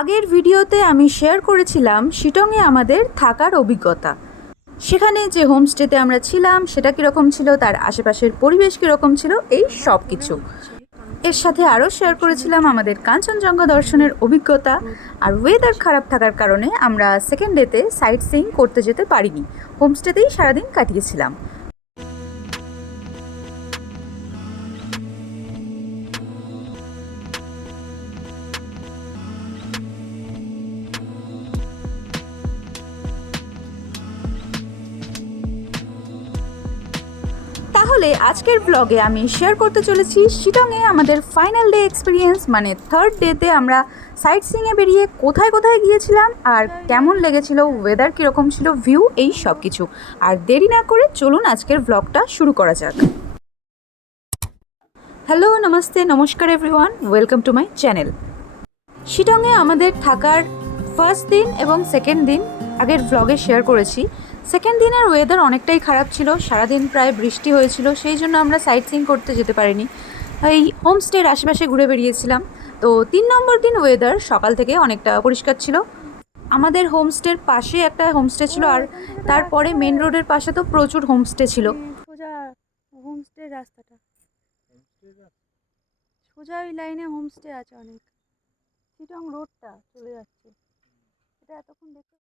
আগের ভিডিওতে আমি শেয়ার করেছিলাম শিটংয়ে আমাদের থাকার অভিজ্ঞতা। সেখানে যে হোমস্টেতে আমরা ছিলাম সেটা কীরকম ছিল, তার আশেপাশের পরিবেশ কীরকম ছিল, এই সব কিছু। এর সাথে আরও শেয়ার করেছিলাম আমাদের কাঞ্চনজঙ্ঘা দর্শনের অভিজ্ঞতা। আর ওয়েদার খারাপ থাকার কারণে আমরা সেকেন্ড ডেতে সাইট সিইং করতে যেতে পারিনি, হোমস্টেতেই সারাদিন কাটিয়েছিলাম। তাহলে আজকের ব্লগে আমি শেয়ার করতে চলেছি শিটংয়ে আমাদের ফাইনাল ডে এক্সপিরিয়েন্স, মানে থার্ড ডেতে আমরা সাইট সিইংয়ে বেরিয়ে কোথায় কোথায় গিয়েছিলাম আর কেমন লেগেছিল, ওয়েদার কীরকম ছিল, ভিউ, এই সব কিছু। আর দেরি না করে চলুন আজকের ব্লগটা শুরু করা যাক। হ্যালো, নমস্তে, নমস্কার everyone, welcome to my channel. শিটংয়ে আমাদের থাকার ফার্স্ট দিন এবং সেকেন্ড দিন আগের ব্লগে শেয়ার করেছি। সেকেন্ড দিনের ওয়েদার অনেকটাই খারাপ ছিল, সারাদিন প্রায় বৃষ্টি হয়েছিল, সেই জন্য আমরা সাইট সিইং করতে যেতে পারিনি, এই হোমস্টের আশেপাশে ঘুরে বেরিয়েছিলাম। তো 3 নম্বর দিন ওয়েদার সকাল থেকে অনেকটা পরিষ্কার ছিল। আমাদের হোমস্টের পাশে একটা হোমস্টে ছিল, আর তারপরে মেন রোডের পাশে তো প্রচুর হোমস্টে ছিল। সোজা হোমস্টের রাস্তাটা, সোজা ওই লাইনে হোমস্টে আছে অনেক। চিটং রোডটা চলে যাচ্ছে, এটা এতক্ষণ দেখতে।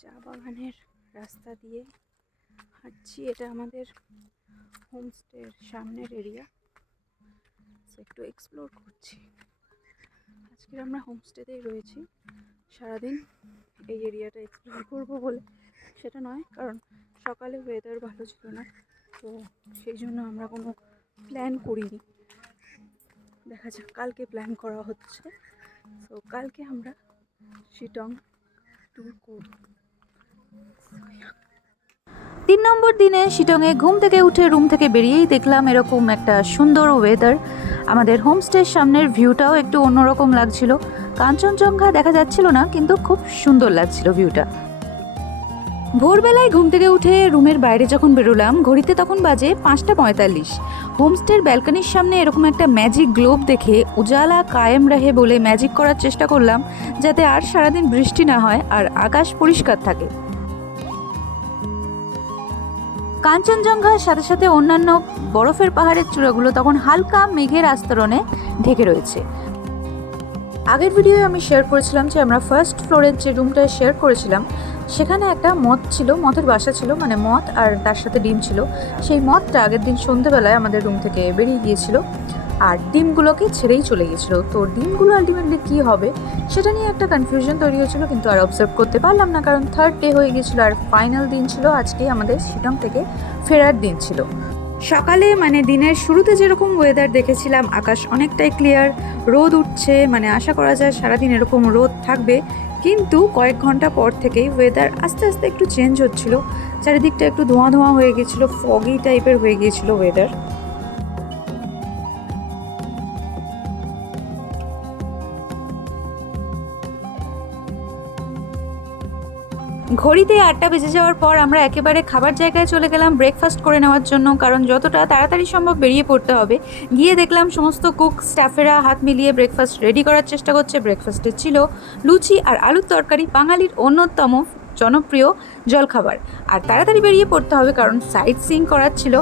চা বাগানের রাস্তা দিয়ে হাঁটছি, এটা আমাদের হোমস্টের সামনের এরিয়া, একটু এক্সপ্লোর করছি। আজকে আমরা হোমস্টেতেই রয়েছি সারাদিন। এই এরিয়াটা এক্সপ্লোর করবো বলে সেটা নয়, কারণ সকালে ওয়েদার ভালো ছিল না, তো সেই জন্য আমরা কোনো প্ল্যান করিনি। দেখা যাক, কালকে প্ল্যান করা হচ্ছে। তো কালকে আমরা শিটং ট্যুর করব। 3 নম্বর দিনে শিটংয়ে ঘুম থেকে উঠে রুম থেকে বেরিয়েই দেখলাম এরকম একটা সুন্দর ওয়েদার। আমাদের হোমস্টের সামনের ভিউটাও একটু অন্যরকম লাগছিল, কাঞ্চনজঙ্ঘা দেখা যাচ্ছিল না, কিন্তু খুব সুন্দর লাগছিল ভিউটা। ভোরবেলায় ঘুম থেকে উঠে রুমের বাইরে যখন বেরোলাম, ঘড়িতে তখন বাজে 5:45। হোমস্টের ব্যালকনির সামনে এরকম একটা ম্যাজিক গ্লোব দেখে উজালা কায়েম রাহে বলে ম্যাজিক করার চেষ্টা করলাম, যাতে আর সারাদিন বৃষ্টি না হয় আর আকাশ পরিষ্কার থাকে। কাঞ্চনজঙ্ঘার সাথে সাথে অন্যান্য বরফের পাহাড়ের চূড়াগুলো তখন হালকা মেঘের আস্তরণে ঢেকে রয়েছে। আগের ভিডিওয়ে আমি শেয়ার করেছিলাম যে আমরা ফার্স্ট ফ্লোরের যে রুমটা শেয়ার করেছিলাম সেখানে একটা মথ ছিল, মথের বাসা ছিল, মানে মথ আর তার সাথে ডিম ছিল। সেই মথটা আগের দিন সন্ধ্যেবেলায় আমাদের রুম থেকে বেরিয়ে গিয়েছিল আর ডিমগুলোকে ছেড়েই চলে গিয়েছিলো। তো ডিমগুলো আলটিমেটলি কী হবে সেটা নিয়ে একটা কনফিউশন তৈরি হয়েছিল, কিন্তু আর অবজার্ভ করতে পারলাম না, কারণ থার্ড ডে হয়ে গিয়েছিলো আর ফাইনাল দিন ছিল আজকে, আমাদের শিটং থেকে ফেরার দিন ছিল। সকালে মানে দিনের শুরুতে যেরকম ওয়েদার দেখেছিলাম, আকাশ অনেকটাই ক্লিয়ার, রোদ উঠছে, মানে আশা করা যায় সারাদিন এরকম রোদ থাকবে। কিন্তু কয়েক ঘন্টা পর থেকেই ওয়েদার আস্তে আস্তে একটু চেঞ্জ হচ্ছিল, চারিদিকটা একটু ধোঁয়া ধোঁয়া হয়ে গিয়েছিলো, ফগি টাইপের হয়ে গিয়েছিল ওয়েদার। ঘড়িতে 8টা বেজে যাওয়ার পর আমরা একেবারে খাবার জায়গায় চলে গেলাম ব্রেকফাস্ট করে নেওয়ার জন্য, কারণ যতটা তাড়াতাড়ি সম্ভব বেরিয়ে পড়তে হবে। গিয়ে দেখলাম সমস্ত কুক স্টাফেরা হাত মিলিয়ে ব্রেকফাস্ট রেডি করার চেষ্টা করছে। ব্রেকফাস্টে ছিল লুচি আর আলুর তরকারি, বাঙালির অন্যতম জনপ্রিয় জলখাবার। আর তাড়াতাড়ি বেরিয়ে পড়তে হবে কারণ সাইট সিইং করার ছিল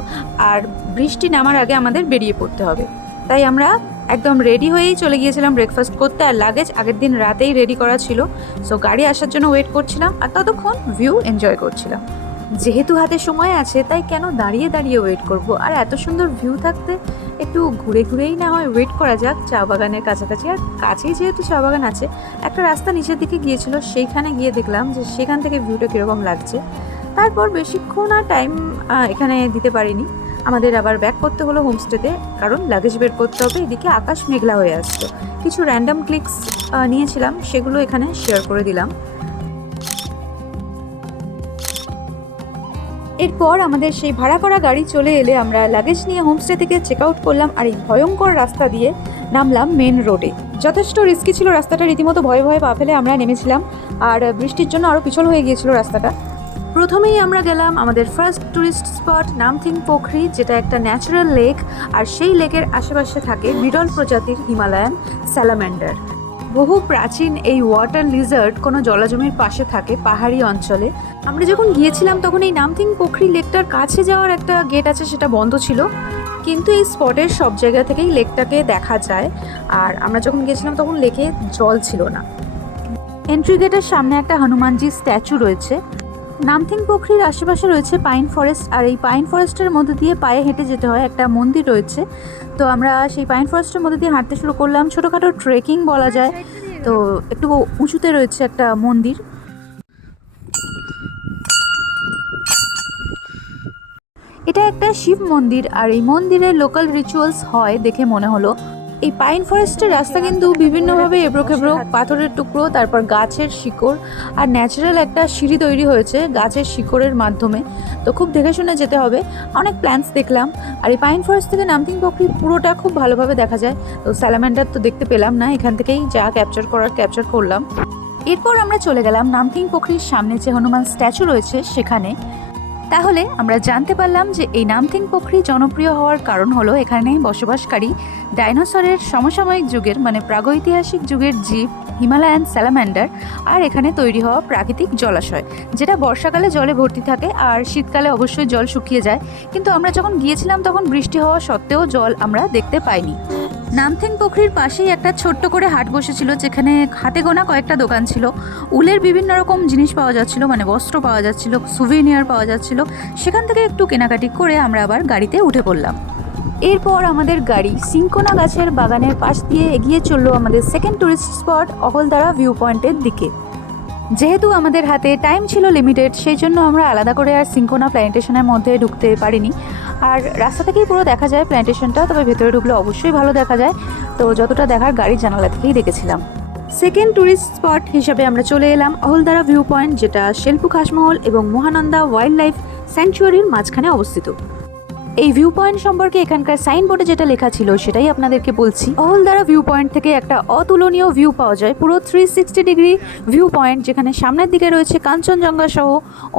আর বৃষ্টি নামার আগে আমাদের বেরিয়ে পড়তে হবে। তাই আমরা একদম রেডি হয়েই চলে গিয়েছিলাম ব্রেকফাস্ট করতে, আর লাগেজ আগের দিন রাতেই রেডি করা ছিল। সো গাড়ি আসার জন্য ওয়েট করছিলাম আর ততক্ষণ ভিউ এনজয় করছিলাম। যেহেতু হাতে সময় আছে তাই কেন দাঁড়িয়ে দাঁড়িয়ে ওয়েট করব, আর এত সুন্দর ভিউ থাকতে একটু ঘুরে ঘুরেই না হয় ওয়েট করা যাক চা বাগানের কাছাকাছি। আর কাছেই যেহেতু চা বাগান আছে, একটা রাস্তা নিচের দিকে গিয়েছিল, সেইখানে গিয়ে দেখলাম যে সেখান থেকে ভিউটা কীরকম লাগছে। তারপর বেশিক্ষণ আর টাইম এখানে দিতে পারিনি, আমাদের আবার ব্যাক করতে হলো হোমস্টেতে, কারণ লাগেজ বের করতে হবে। এদিকে আকাশ মেঘলা হয়ে আসতো। কিছু র্যান্ডম ক্লিকস নিয়েছিলাম, সেগুলো এখানে শেয়ার করে দিলাম। এরপর আমাদের সেই ভাড়া করা গাড়ি চলে এলে আমরা লাগেজ নিয়ে হোমস্টে থেকে চেক আউট করলাম, আর এই ভয়ঙ্কর রাস্তা দিয়ে নামলাম মেন রোডে। যথেষ্ট রিস্কি ছিল রাস্তাটা, রীতিমতো ভয়ে ভয়ে পা ফেলে আমরা নেমেছিলাম, আর বৃষ্টির জন্য আরও পিছল হয়ে গিয়েছিল রাস্তাটা। প্রথমেই আমরা গেলাম আমাদের first tourist spot Namthing Pokhri, যেটা একটা ন্যাচারাল লেক, আর সেই লেকের আশেপাশে থাকে বিরল প্রজাতির হিমালয়ান স্যালামেন্ডার। বহু প্রাচীন এই ওয়াটার লিজার্ড কোনো জলাজমির পাশে থাকে পাহাড়ি অঞ্চলে। আমরা যখন গিয়েছিলাম তখন এই নামথিং পোখরি লেকটার কাছে যাওয়ার একটা গেট আছে, সেটা বন্ধ ছিল, কিন্তু এই স্পটের সব জায়গা থেকেই লেকটাকে দেখা যায়। আর আমরা যখন গিয়েছিলাম তখন লেকে জল ছিল না। এন্ট্রি গেটের সামনে একটা হনুমানজির স্ট্যাচু রয়েছে। নামথিং পোখরির আশেপাশে রয়েছে পাইন ফরেস্ট, আর এই পাইন ফরেস্টের মধ্যে দিয়ে পায়ে হেঁটে যেতে হয়। একটা মন্দির রয়েছে, তো আমরা সেই পাইন ফরেস্টের মধ্যে দিয়ে হাঁটতে শুরু করলাম। ছোটোখাটো ট্রেকিং বলা যায়, তো একটু উঁচুতে রয়েছে একটা মন্দির। এটা একটা শিব মন্দির, আর এই মন্দিরের লোকাল রিচুয়ালস হয় দেখে মনে হলো। এই পাইন ফরেস্টের রাস্তা কিন্তু বিভিন্নভাবে এবড়ো খেবড়ো, পাথরের টুকরো, তারপর গাছের শিকড়, আর ন্যাচারাল একটা সিঁড়ি তৈরি হয়েছে গাছের শিকড়ের মাধ্যমে। তো খুব দেখে শুনে যেতে হবে। অনেক প্ল্যান্টস দেখলাম, আর এই পাইন ফরেস্ট থেকে নামথিং পোখরি পুরোটা খুব ভালোভাবে দেখা যায়। তো স্যালামেন্ডার তো দেখতে পেলাম না, এখান থেকেই যা ক্যাপচার করার ক্যাপচার করলাম। এরপর আমরা চলে গেলাম নামথিং পোখরির সামনে যে হনুমান স্ট্যাচু রয়েছে সেখানে। তাহলে আমরা জানতে পারলাম যে এই নামথিং পোখরি জনপ্রিয় হওয়ার কারণ হলো এখানে বসবাসকারী ডাইনোসরের সমসাময়িক যুগের মানে প্রাগৈতিহাসিক যুগের জীব হিমালয়ান স্যালামান্ডার, আর এখানে তৈরি হওয়া প্রাকৃতিক জলাশয়, যেটা বর্ষাকালে জলে ভর্তি থাকে আর শীতকালে অবশ্যই জল শুকিয়ে যায়। কিন্তু আমরা যখন গিয়েছিলাম তখন বৃষ্টি হওয়া সত্ত্বেও জল আমরা দেখতে পাইনি। নামথিং পোখরির পাশেই একটা ছোট্ট করে হাট বসেছিল, যেখানে হাতে গোনা কয়েকটা দোকান ছিল। উলের বিভিন্ন রকম জিনিস পাওয়া যাচ্ছিল, মানে বস্ত্র পাওয়া যাচ্ছিল, সুভেনিয়ার পাওয়া যাচ্ছিল। সেখান থেকে একটু কেনাকাটি করে আমরা আবার গাড়িতে উঠে পড়লাম। এরপর আমাদের গাড়ি সিঙ্কোনা গাছের বাগানের পাশ দিয়ে এগিয়ে চললো আমাদের second tourist spot Ahaldara view পয়েন্টের দিকে। যেহেতু আমাদের হাতে টাইম ছিল লিমিটেড, সেই জন্য আমরা আলাদা করে আর সিঙ্কোনা প্ল্যান্টেশনের মধ্যে ঢুকতে পারিনি। আর রাস্তা থেকেই পুরো দেখা যায় প্ল্যান্টেশনটা, তবে ভেতরে ঢুকলে অবশ্যই ভালো দেখা যায়। তো যতটা দেখার গাড়ির জানালা থেকেই দেখেছিলাম। সেকেন্ড টুরিস্ট স্পট হিসাবে আমরা চলে এলাম অহলদারা ভিউ পয়েন্ট, যেটা শেলপু খাসমহল এবং মহানন্দা ওয়াইল্ড লাইফ স্যাংচুয়ারির মাঝখানে অবস্থিত। এই ভিউ পয়েন্ট সম্পর্কে এখানকার সাইনবোর্ডে যেটা লেখা ছিল সেটাই আপনাদেরকে বলছি। অহলদারা ভিউ পয়েন্ট থেকে একটা অতুলনীয় ভিউ পাওয়া যায়, পুরো 360 ডিগ্রি ভিউ পয়েন্ট, যেখানে সামনের দিকে রয়েছে কাঞ্চনজঙ্ঘা সহ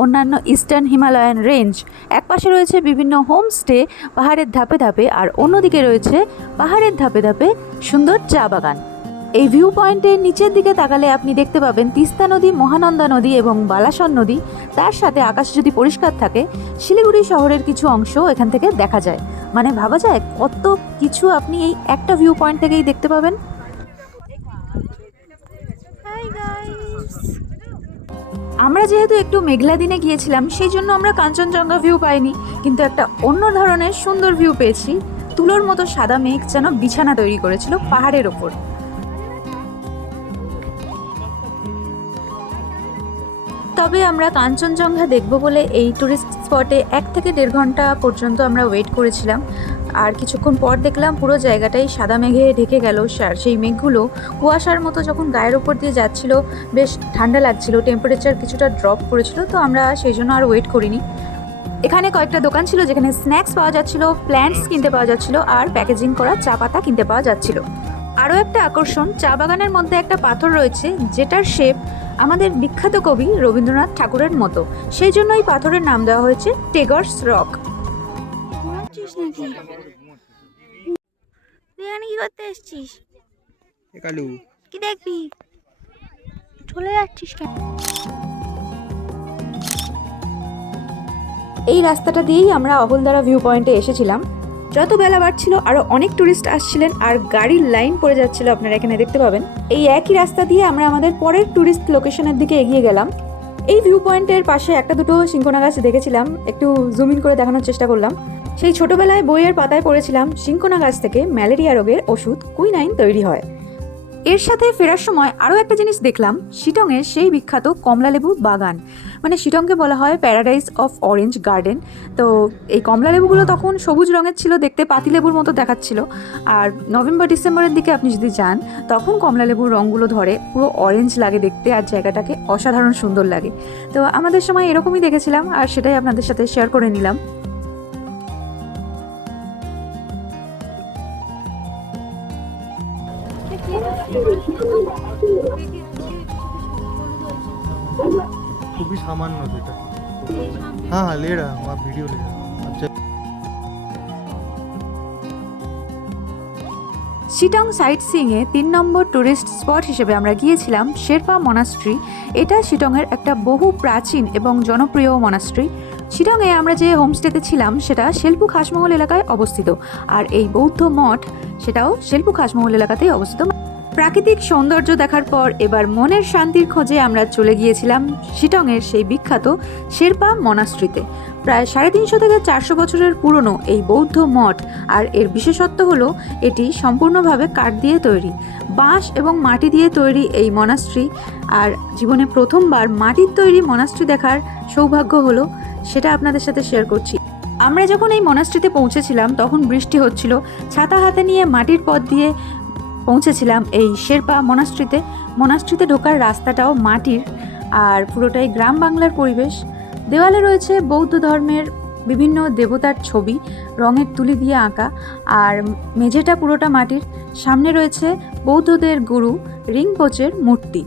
অন্যান্য ইস্টার্ন হিমালয়ান রেঞ্জ। এক পাশে রয়েছে বিভিন্ন হোমস্টে পাহাড়ের ধাপে ধাপে, আর অন্যদিকে রয়েছে পাহাড়ের ধাপে ধাপে সুন্দর চা বাগান। এই ভিউ পয়েন্টের নিচের দিকে তাকালে আপনি দেখতে পাবেন তিস্তা নদী, মহানন্দা নদী এবং বালাসন নদী। তার সাথে আকাশ যদি পরিষ্কার থাকে শিলিগুড়ি শহরের কিছু অংশ এখান থেকে দেখা যায়। মানে ভাবা যায় কত কিছু আপনি এই একটা ভিউ পয়েন্ট থেকেই দেখতে পাবেন। আমরা যেহেতু একটু মেঘলা দিনে গিয়েছিলাম, সেই জন্য আমরা কাঞ্চনজঙ্ঘা ভিউ পাইনি, কিন্তু একটা অন্য ধরনের সুন্দর ভিউ পেয়েছি। তুলোর মতো সাদা মেঘ যেন বিছানা তৈরি করেছিল পাহাড়ের ওপর। তবে আমরা কাঞ্চনজঙ্ঘা দেখব বলে এই টুরিস্ট স্পটে 1 থেকে 1.5 ঘন্টা পর্যন্ত আমরা ওয়েট করেছিলাম। আর কিছুক্ষণ পর দেখলাম পুরো জায়গাটাই সাদা মেঘে ঢেকে গেল। সেই মেঘগুলো কুয়াশার মতো যখন গায়ের ওপর দিয়ে যাচ্ছিল, বেশ ঠান্ডা লাগছিল, টেম্পারেচার কিছুটা ড্রপ করেছিল। তো আমরা সেই জন্য আর ওয়েট করিনি। এখানে কয়েকটা দোকান ছিল যেখানে স্ন্যাক্স পাওয়া যাচ্ছিল, প্ল্যান্টস কিনতে পাওয়া যাচ্ছিল, আর প্যাকেজিং করা চা পাতা কিনতে পাওয়া যাচ্ছিল। আরও একটা আকর্ষণ, চা বাগানের মধ্যে একটা পাথর রয়েছে যেটার শেপ আমাদের বিখ্যাত কবি রবীন্দ্রনাথ ঠাকুরের মতো, সেই জন্য এই পাথরের নাম দেওয়া হয়েছে টেগর্স রক। এখানে কি করতে এসেছিস? কালু কি দেখবি? চলে যাচ্ছিস কেন? এই রাস্তাটা দিয়েই আমরা অহলদারা ভিউ পয়েন্টে এসেছিলাম। যত বেলা বাড়ছিল আরও অনেক টুরিস্ট আসছিলেন, আর গাড়ির লাইন পড়ে যাচ্ছিল, আপনারা এখানে দেখতে পাবেন। এই একই রাস্তা দিয়ে আমরা আমাদের পরের টুরিস্ট লোকেশনের দিকে এগিয়ে গেলাম। এই ভিউ পয়েন্টের পাশে একটা দুটো সিঙ্কোনা গাছ দেখেছিলাম, একটু জুম ইন করে দেখানোর চেষ্টা করলাম। সেই ছোটবেলায় বইয়ের পাতায় পড়েছিলাম সিঙ্কোনা গাছ থেকে ম্যালেরিয়া রোগের ওষুধ কুইনাইন তৈরি হয়। এর সাথে ফেরার সময় আরও একটা জিনিস দেখলাম, শিটংয়ের সেই বিখ্যাত কমলালেবুর বাগান। মানে শিটংকে বলা হয় প্যারাডাইস অফ অরেঞ্জ গার্ডেন। তো এই কমলালেবুগুলো তখন সবুজ রঙের ছিল, দেখতে পাতিলেবুর মতো দেখাচ্ছিল। আর নভেম্বর ডিসেম্বরের দিকে আপনি যদি যান তখন কমলালেবুর রঙগুলো ধরে, পুরো অরেঞ্জ লাগে দেখতে, আর জায়গাটাকে অসাধারণ সুন্দর লাগে। তো আমাদের সময় এরকমই দেখেছিলাম, আর সেটাই আপনাদের সাথে শেয়ার করে নিলাম। খুবই সামান্য সেটা। हाँ हाँ ले रहा हूँ, आप वीडियो ले रहा हूँ। শিটং সাইট সিইংয়ে 3 নম্বর ট্যুরিস্ট স্পট হিসেবে আমরা গিয়েছিলাম শেরপা মনাস্ট্রি। এটা শিটংয়ের একটা বহু প্রাচীন এবং জনপ্রিয় মনাস্ট্রি। শিটংয়ে আমরা যে হোমস্টেতে ছিলাম সেটা শেলপু খাসমহল এলাকায় অবস্থিত, আর এই বৌদ্ধ মঠ সেটাও শেলপু খাসমহল এলাকাতেই অবস্থিত। প্রাকৃতিক সৌন্দর্য দেখার পর এবার মনের শান্তির খোঁজে আমরা চলে গিয়েছিলাম শিটংয়ের সেই বিখ্যাত শেরপা মনাস্ট্রিতে। প্রায় 350 থেকে 400 বছরের পুরনো এই বৌদ্ধ মঠ, আর এর বিশেষত্ব হলো এটি সম্পূর্ণভাবে কাঠ দিয়ে তৈরি, বাঁশ এবং মাটি দিয়ে তৈরি এই মনাস্ট্রি। আর জীবনে প্রথমবার মাটির তৈরি মনাস্ট্রি দেখার সৌভাগ্য হলো, সেটা আপনাদের সাথে শেয়ার করছি। আমরা যখন এই মনাস্ট্রিতে পৌঁছেছিলাম তখন বৃষ্টি হচ্ছিল, ছাতা হাতে নিয়ে মাটির পথ দিয়ে পৌঁছেছিলাম এই শেরপা মনাস্ট্রিতে। মনাস্ট্রিতে ঢোকার রাস্তাটাও মাটির, আর পুরোটাই গ্রাম বাংলার পরিবেশ। দেওয়ালে রয়েছে বৌদ্ধ ধর্মের বিভিন্ন দেবতার ছবি রঙের তুলি দিয়ে আঁকা, আর মেঝেটা পুরোটা মাটির। সামনে রয়েছে বৌদ্ধদের গুরু রিংপোচের মূর্তি।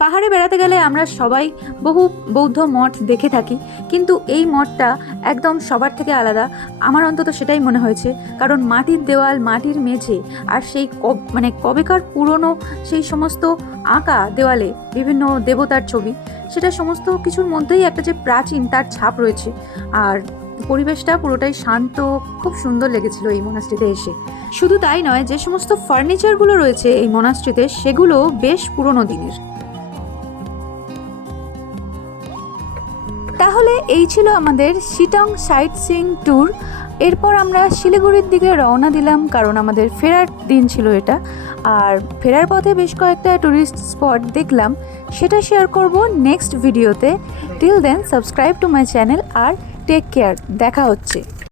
পাহাড়ে বেড়াতে গেলে আমরা সবাই বহু বৌদ্ধ মঠ দেখে থাকি, কিন্তু এই মঠটা একদম সবার থেকে আলাদা। আমার অন্তত সেটাই মনে হয়েছে, কারণ মাটির দেওয়াল, মাটির মেঝে, আর সেই কবেকার পুরনো সেই সমস্ত আঁকা দেওয়ালে বিভিন্ন দেবতার ছবি, সেটা সমস্ত কিছুর মধ্যেই একটা যে প্রাচীন তার ছাপ রয়েছে। আর পরিবেশটা পুরোটাই শান্ত, খুব সুন্দর লেগেছিল এই মনাস্ট্রিতে এসে। শুধু তাই নয়, যে সমস্ত ফার্নিচারগুলো রয়েছে এই মনাস্ট্রিতে সেগুলো বেশ পুরনো দিনের। তাহলে এই ছিল আমাদের শিটং সাইট সিইং ট্যুর। এরপর আমরা শিলিগুড়ির দিকে রওনা দিলাম, কারণ আমাদের ফেরার দিন ছিল এটা। আর ফেরার পথে বেশ কয়েকটা ট্যুরিস্ট স্পট দেখলাম, সেটা শেয়ার করব নেক্সট ভিডিওতে। Till then subscribe to my channel আর টেক কেয়ার। দেখা হচ্ছে।